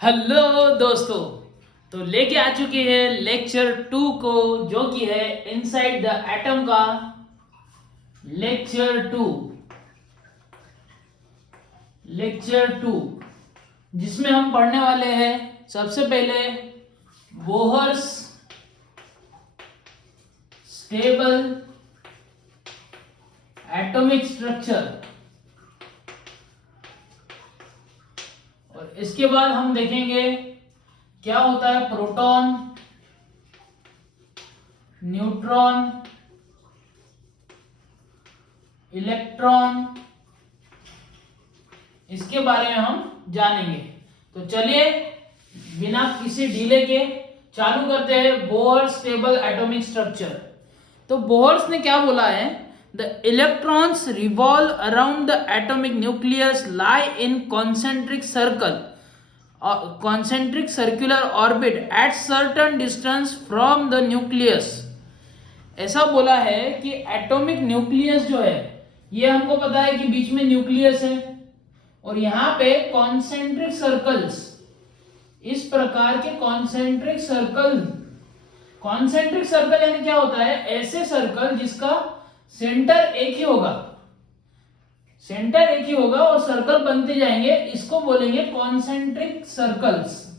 Hello दोस्तों। तो लेके आ चुके हैं लेक्चर 2 को, जो कि है इनसाइड द एटम का लेक्चर 2 जिसमें हम पढ़ने वाले हैं सबसे पहले बोहर्स स्टेबल एटॉमिक स्ट्रक्चर, और इसके बाद हम देखेंगे क्या होता है प्रोटॉन, न्यूट्रॉन, इलेक्ट्रॉन, इसके बारे में हम जानेंगे। तो चलिए बिना किसी डिले के चालू करते हैं बोहर स्टेबल एटॉमिक स्ट्रक्चर। तो बोहर्स ने क्या बोला है, the electrons revolve around the atomic nucleus lie in concentric circular orbit at certain distance from the nucleus। ऐसा बोला है कि एटॉमिक न्यूक्लियस जो है, ये हमको पता है कि बीच में न्यूक्लियस है और यहाँ पे कॉन्सेंट्रिक सर्कल्स, इस प्रकार के कॉन्सेंट्रिक सर्कल यानी क्या होता है, ऐसे सर्कल जिसका सेंटर एक ही होगा और सर्कल बनते जाएंगे, इसको बोलेंगे कॉन्सेंट्रिक सर्कल्स।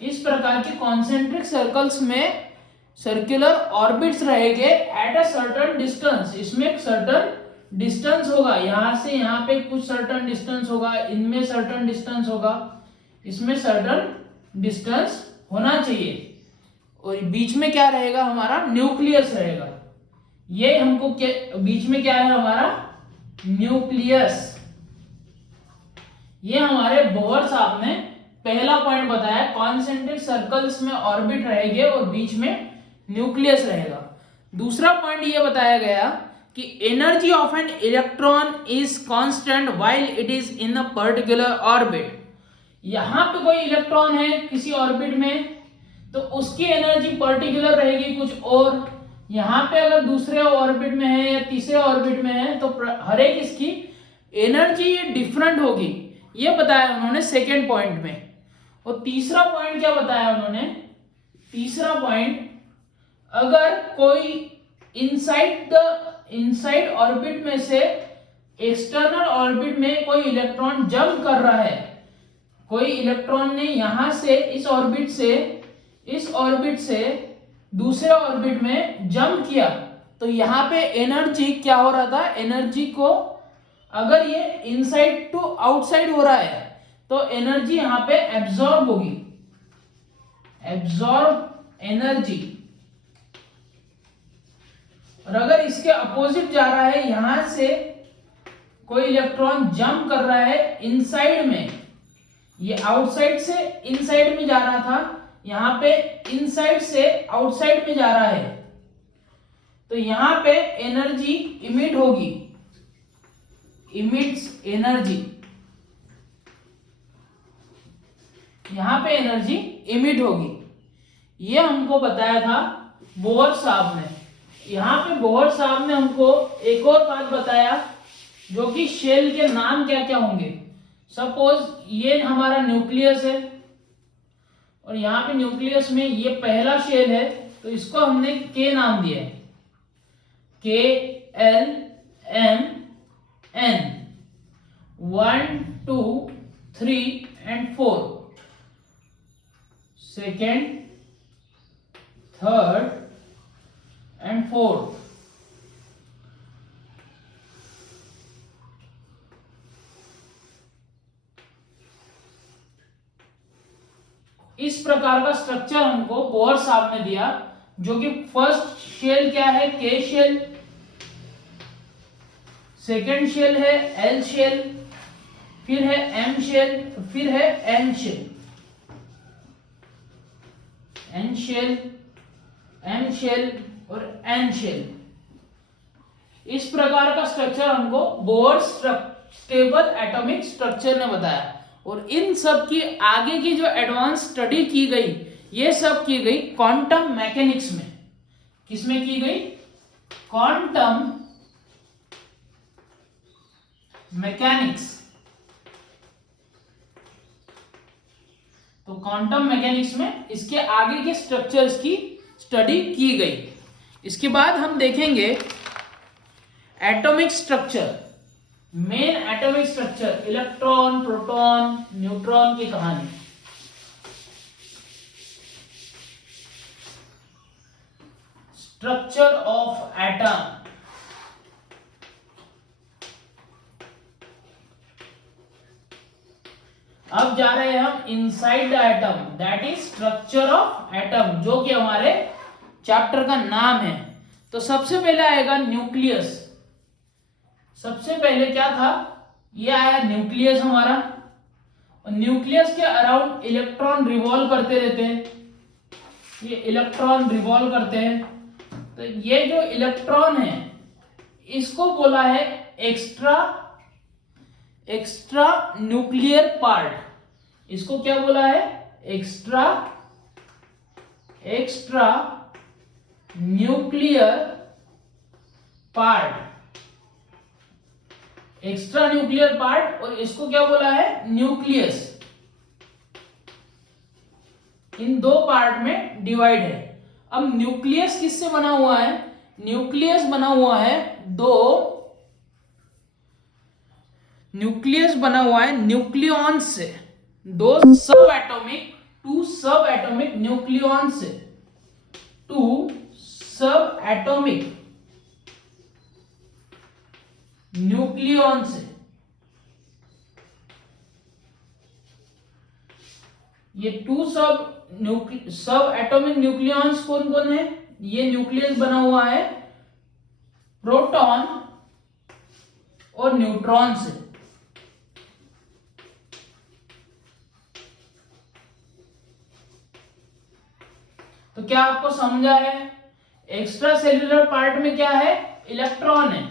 इस प्रकार के कॉन्सेंट्रिक सर्कल्स में सर्कुलर ऑर्बिट्स रहेंगे एट अ सर्टेन डिस्टेंस। इसमें एक सर्टेन डिस्टेंस होगा, यहां से यहां पे कुछ सर्टेन डिस्टेंस होगा, इनमें सर्टेन डिस्टेंस होगा, इसमें सर्टेन डिस्टेंस होना चाहिए, और बीच में क्या रहेगा, हमारा न्यूक्लियस रहेगा। ये हमको बीच में क्या है, हमारा न्यूक्लियस। ये हमारे बोहर साहब ने पहला पॉइंट बताया, कॉन्सेंट्रिक सर्कल्स में ऑर्बिट रहेंगे और बीच में न्यूक्लियस रहेगा। दूसरा पॉइंट ये बताया गया कि energy of an electron is constant while it is in a particular orbit. यहां पे कोई इलेक्ट्रॉन है किसी ऑर्बिट में, तो उसकी एनर्जी पर्टिकुलर रहेगी कुछ, और यहां पे अगर दूसरे ऑर्बिट में है या तीसरे ऑर्बिट में है तो हर एक इसकी एनर्जी ये डिफरेंट होगी, ये बताया उन्होंने सेकेंड पॉइंट में। और तीसरा पॉइंट क्या बताया उन्होंने, तीसरा पॉइंट, अगर कोई इनसाइड ऑर्बिट में से एक्सटर्नल ऑर्बिट में कोई इलेक्ट्रॉन जंप कर रहा है, कोई इलेक्ट्रॉन ने यहां से इस ऑर्बिट से दूसरे ऑर्बिट में जंप किया, तो यहां पे एनर्जी क्या हो रहा था, एनर्जी को अगर ये इनसाइड टू आउटसाइड हो रहा है तो एनर्जी यहां पे एब्जॉर्ब होगी, एब्जॉर्ब एनर्जी। और अगर इसके अपोजिट जा रहा है, यहां से कोई इलेक्ट्रॉन जंप कर रहा है इनसाइड में, ये आउटसाइड से इनसाइड में जा रहा था, यहां पे इनसाइड से आउटसाइड में जा रहा है, तो यहां पे एनर्जी इमिट होगी, इमिट्स एनर्जी, यहां पे एनर्जी इमिट होगी। ये हमको बताया था बोहर साहब ने। यहां पे बोहर साहब ने हमको एक और बात बताया, जो कि शेल के नाम क्या क्या होंगे। सपोज ये हमारा न्यूक्लियस है और यहाँ पे न्यूक्लियस में ये पहला शेल है, तो इसको हमने के नाम दिया है, KLMN 1 2 3 and 4, second, third and fourth. इस प्रकार का स्ट्रक्चर हमको बोहर साहब ने दिया, जो कि फर्स्ट शेल क्या है, के शेल, सेकेंड शेल है एल शेल, फिर है एम शेल, फिर है N shell, N shell, M shell और एन शेल। इस प्रकार का स्ट्रक्चर हमको बोहर स्टेबल एटॉमिक स्ट्रक्चर ने बताया। और इन सब की आगे की जो एडवांस स्टडी की गई, ये सब की गई क्वांटम मैकेनिक्स में। किसमें की गई, क्वांटम मैकेनिक्स। तो क्वांटम मैकेनिक्स में इसके आगे के स्ट्रक्चर्स की स्टडी की गई। इसके बाद हम देखेंगे atomic structure, main atomic structure, electron, proton, neutron की कहानी। Structure of atom. अब जा रहे हैं हम inside the atom, that is structure of atom, जो कि हमारे चैप्टर का नाम है। तो सबसे पहले आएगा न्यूक्लियस। सबसे पहले क्या था, ये आया न्यूक्लियस हमारा, और न्यूक्लियस के अराउंड इलेक्ट्रॉन रिवॉल्व करते रहते हैं, ये इलेक्ट्रॉन रिवॉल्व करते हैं। तो ये जो इलेक्ट्रॉन है इसको बोला है एक्स्ट्रा न्यूक्लियर पार्ट। इसको क्या बोला है, extra nuclear part, extra nuclear part, और इसको क्या बोला है, न्यूक्लियस। इन दो पार्ट में डिवाइड है। अब न्यूक्लियस किससे बना हुआ है, न्यूक्लियस बना हुआ है न्यूक्लियॉन से, टू सब एटॉमिक न्यूक्लियॉन से, टू सब एटॉमिक न्यूक्लियॉन से। ये टू सब एटॉमिक न्यूक्लियॉन्स कौन कौन है, ये न्यूक्लियस बना हुआ है प्रोटॉन और न्यूट्रॉन से। तो क्या आपको समझा है, एक्स्ट्रा सेल्यूलर पार्ट में क्या है, इलेक्ट्रॉन है,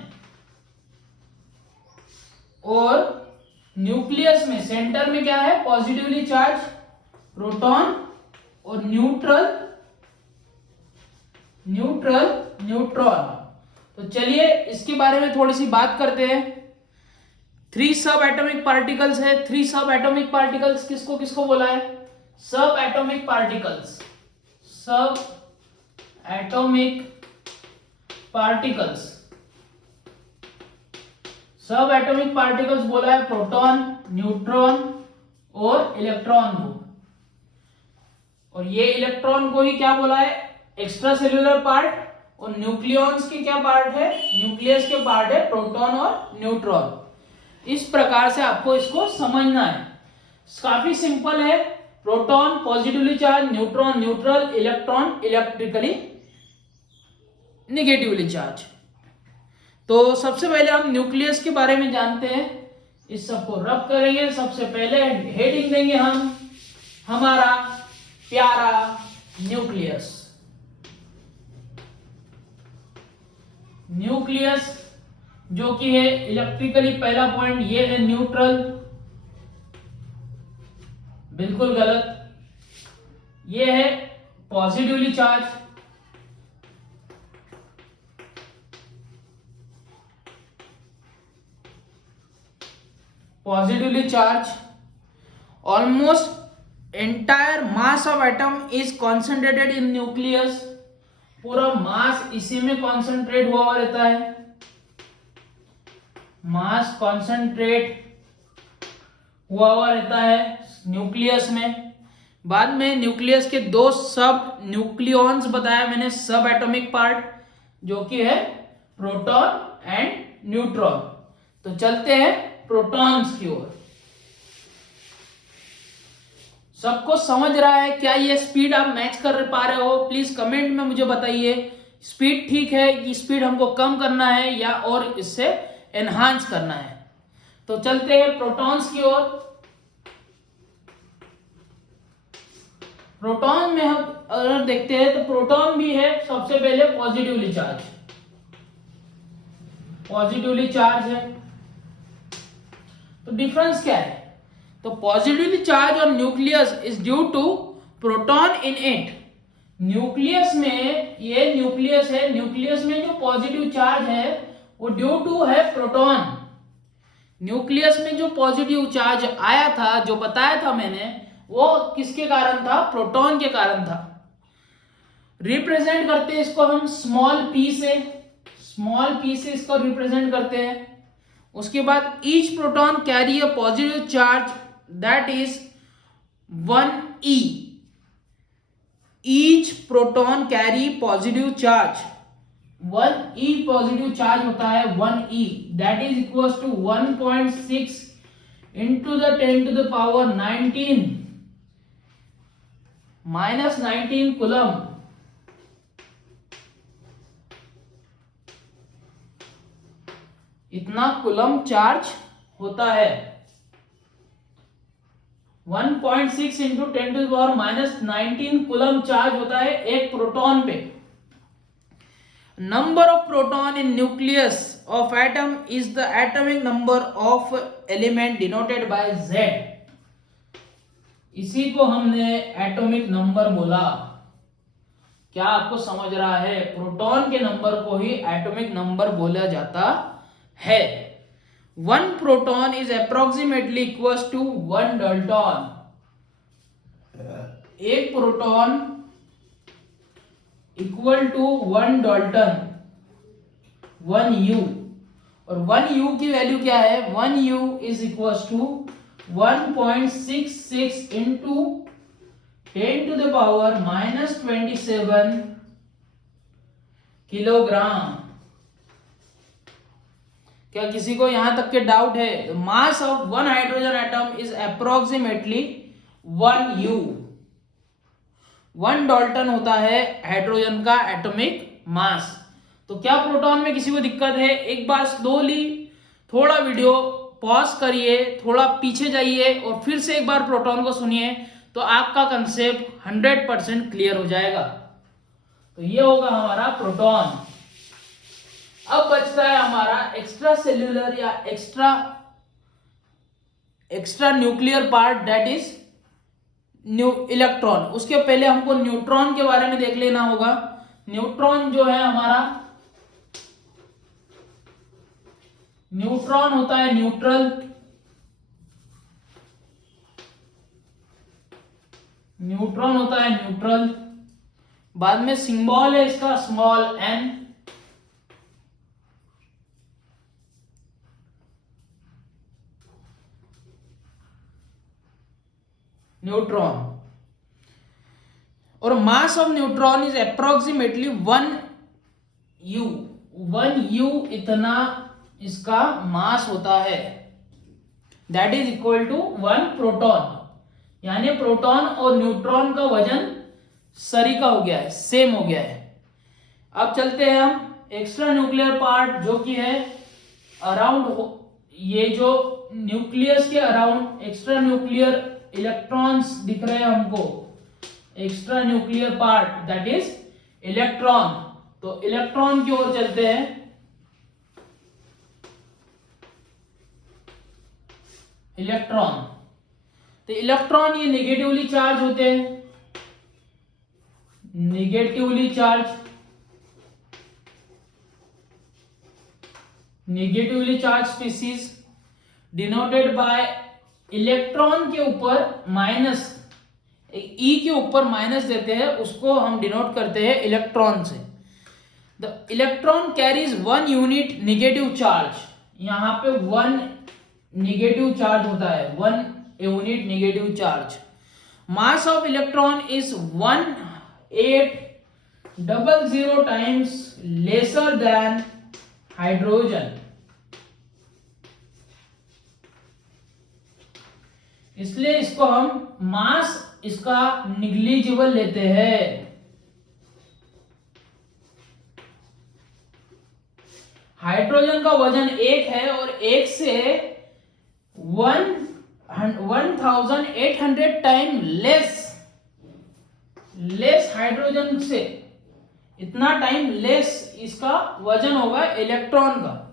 और न्यूक्लियस में सेंटर में क्या है, पॉजिटिवली चार्ज प्रोटॉन, और न्यूट्रॉन। तो चलिए इसके बारे में थोड़ी सी बात करते हैं। 3 सब एटॉमिक पार्टिकल्स है। 3 सब एटॉमिक पार्टिकल्स किसको किसको बोला है, सब एटॉमिक पार्टिकल्स, सब एटॉमिक पार्टिकल्स बोला है प्रोटॉन, न्यूट्रॉन और इलेक्ट्रॉन को। और ये इलेक्ट्रॉन को ही क्या बोला है, एक्स्ट्रा सेल्यूलर पार्ट, और न्यूक्लियॉन्स के क्या पार्ट है, न्यूक्लियस के पार्ट है प्रोटॉन और न्यूट्रॉन। इस प्रकार से आपको इसको समझना है, काफी सिंपल है। Proton positively charge, neutron neutral, electron electrically negatively charge. तो सबसे पहले हम न्यूक्लियस के बारे में जानते हैं। इस सबको रब करेंगे। सबसे पहले हेडिंग देंगे हम, हमारा प्यारा न्यूक्लियस। न्यूक्लियस जो कि है इलेक्ट्रिकली, पहला पॉइंट ये है न्यूट्रल, बिल्कुल गलत। ये है positively charge, almost entire mass of atom is concentrated in nucleus. पूरा मास इसी में कॉन्सेंट्रेट हुआ रहता है, मास कॉन्सेंट्रेट हुआ रहता है न्यूक्लियस में। बाद में न्यूक्लियस के 2 सब न्यूक्लियॉन्स बताया मैंने, सब एटॉमिक पार्ट, जो कि है प्रोटॉन एंड न्यूट्रॉन। तो चलते हैं प्रोटॉन्स की ओर। सबको समझ रहा है क्या, ये स्पीड आप मैच कर पा रहे हो, प्लीज कमेंट में मुझे बताइए। स्पीड ठीक है कि स्पीड हमको कम करना है या और इससे एनहांस करना है। तो चलते हैं प्रोटॉन्स की ओर। प्रोटॉन में हम अगर देखते हैं तो प्रोटॉन भी है सबसे पहले पॉजिटिवली चार्ज है। तो डिफरेंस क्या है, तो पॉजिटिवली चार्ज और nucleus is due to proton in it. Nucleus में, ये न्यूक्लियस है, न्यूक्लियस में जो पॉजिटिव चार्ज है वो ड्यू टू है प्रोटॉन। न्यूक्लियस में जो पॉजिटिव चार्ज आया था, जो बताया था मैंने, वो किसके कारण था? प्रोटॉन के कारण था। रिप्रेजेंट करते हैं इसको हम स्मॉल पी से, स्मॉल पी से इसको रिप्रेजेंट करते हैं। उसके बाद each proton carry a positive charge that is 1e। Each proton carry positive charge, 1e positive charge होता है 1e, that is equal to 1.6 into the 10 to the power 19 minus 19 coulomb. इतना coulomb charge होता है। 1.6 into 10 to the power minus 19 coulomb charge होता है एक proton पे। Number of proton in nucleus of atom is the atomic number of element denoted by Z। इसी को हमने एटॉमिक नंबर बोला। क्या आपको समझ रहा है? प्रोटॉन के नंबर को ही एटॉमिक नंबर बोला जाता है। 1 proton is approximately equals to 1 dalton. एक proton equal to 1 dalton, 1 U। और 1 U की वैल्यू क्या है? 1 U is equal to 1.66 into 10 to the power minus 27 kilogram. क्या किसी को यहां तक के डाउट है? Mass of 1 hydrogen atom is approximately 1 U। 1 dalton होता है हाइड्रोजन का एटॉमिक मास। तो क्या प्रोटॉन में किसी को दिक्कत है? एक बार स्लोली थोड़ा वीडियो पॉज करिए, थोड़ा पीछे जाइए और फिर से एक बार प्रोटॉन को सुनिए, तो आपका कंसेप्ट 100% क्लियर हो जाएगा। तो ये होगा हमारा प्रोटॉन। अब बचता है हमारा एक्स्ट्रा सेल्यूलर या extra nuclear part, that is electron. उसके पहले हमको न्यूट्रॉन के बारे में देख लेना होगा। न्यूट्रॉन जो है हमारा, न्यूट्रॉन होता है न्यूट्रल, न्यूट्रॉन होता है न्यूट्रल। बाद में सिंबल है इसका स्मॉल n। न्यूट्रॉन और mass of neutron is approximately 1 U। 1 U इतना इसका मास होता है, that is equal to 1 proton. यानी प्रोटॉन और न्यूट्रॉन का वजन सरीका हो गया है, सेम हो गया है। अब चलते हैं हम एक्स्ट्रा न्यूक्लियर पार्ट, जो कि है अराउंड, ये जो न्यूक्लियस के अराउंड एक्स्ट्रा न्यूक्लियर इलेक्ट्रॉन्स दिख रहे हैं हमको, extra nuclear part that is electron. तो इलेक्ट्रॉन की ओर चलते हैं। इलेक्ट्रॉन, तो इलेक्ट्रॉन ये नेगेटिवली चार्ज होते हैं, negatively charge, negatively charge species denoted by electron के ऊपर माइनस, ई के ऊपर माइनस देते हैं, उसको हम डिनोट करते हैं इलेक्ट्रॉन से। The electron carries 1 unit negative charge. यहां पे 1 नेगेटिव चार्ज होता है, 1 unit negative charge. Mass of electron is 1800 times lesser than hydrogen. इसलिए इसको हम मास इसका निग्लिजिबल लेते हैं। हाइड्रोजन का वजन 1 है और 1 से 1800 टाइम लेस हाइड्रोजन से, इतना टाइम लेस इसका वजन होगा इलेक्ट्रॉन का।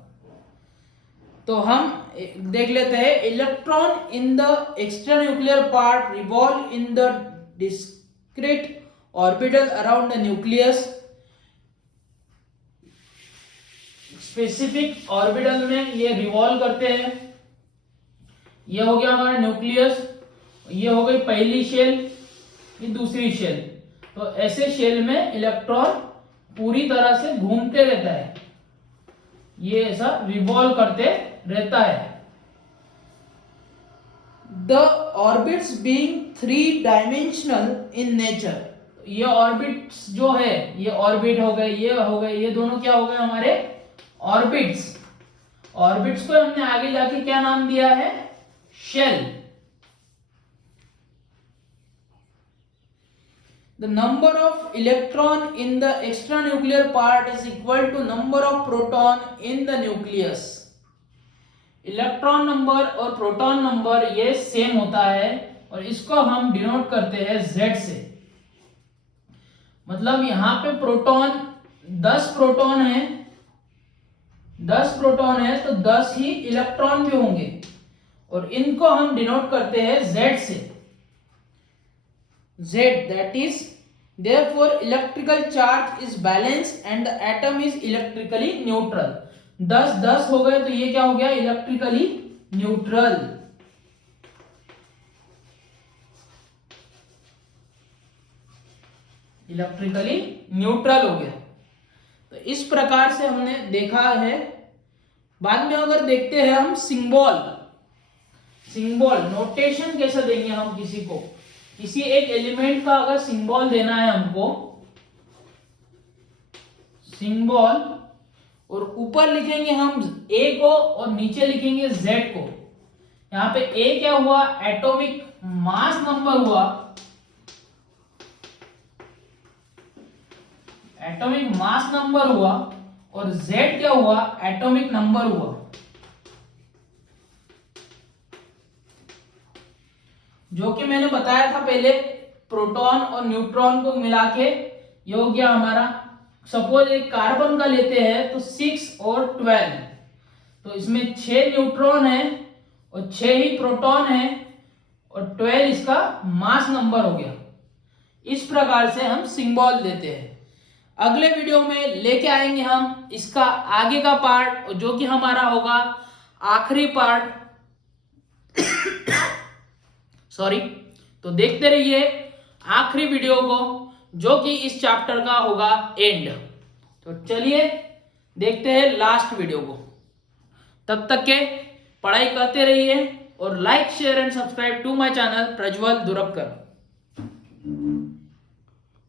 तो हम देख लेते हैं, electron in the extra nuclear part revolve in the discrete orbital around the nucleus. Specific orbital में ये रिवॉल्व करते हैं। ये हो गया हमारा न्यूक्लियस। ये हो गई पहली शेल, ये दूसरी शेल। तो ऐसे शेल में इलेक्ट्रॉन पूरी तरह से घूमते रहता है, ये ऐसा रिवॉल्व करते रहता है। The orbits being 3 dimensional in nature, ये ऑर्बिट्स जो है, ये ऑर्बिट हो गए, ये हो गए, ये दोनों क्या हो गए हमारे ऑर्बिट्स। ऑर्बिट्स को हमने आगे जाके क्या नाम दिया है, shell. The number of electron in the extranuclear part is equal to number of proton in the nucleus. Electron number और प्रोटॉन नंबर ये सेम होता है और इसको हम डिनोट करते हैं Z से। मतलब यहां पे प्रोटॉन 10 प्रोटॉन है, 10 प्रोटॉन है तो 10 ही इलेक्ट्रॉन भी होंगे और इनको हम डिनोट करते हैं Z से। Z, that is, therefore electrical charge is balanced and the atom is electrically neutral. 10 हो गए तो ये क्या हो गया, इलेक्ट्रिकली न्यूट्रल। इलेक्ट्रिकली न्यूट्रल हो गया। तो इस प्रकार से हमने देखा है। बाद में अगर देखते हैं हम सिंबल नोटेशन कैसे देंगे हम किसी को, किसी एक एलिमेंट का अगर सिंबल देना है हमको, सिंबल, और ऊपर लिखेंगे हम A को और नीचे लिखेंगे Z को। यहां पे A क्या हुआ, एटॉमिक मास नंबर हुआ, एटॉमिक मास नंबर हुआ, और Z क्या हुआ, एटॉमिक नंबर हुआ। जो कि मैंने बताया था पहले, प्रोटॉन और न्यूट्रॉन को मिला के ये हो गया हमारा, सपोज एक कार्बन का लेते हैं तो 6 और 12, तो इसमें 6 न्यूट्रॉन है और 6 ही प्रोटॉन है और 12 इसका मास नंबर हो गया। इस प्रकार से हम सिंबल देते हैं। अगले वीडियो में लेके आएंगे हम इसका आगे का पार्ट, जो कि हमारा होगा आखिरी पार्ट। सॉरी, तो देखते रहिए आखिरी वीडियो को, जो कि इस चैप्टर का होगा एंड। तो चलिए देखते हैं लास्ट वीडियो को। तब तक के पढ़ाई करते रहिए और like share and subscribe to my channel Prajwal दुरपकर।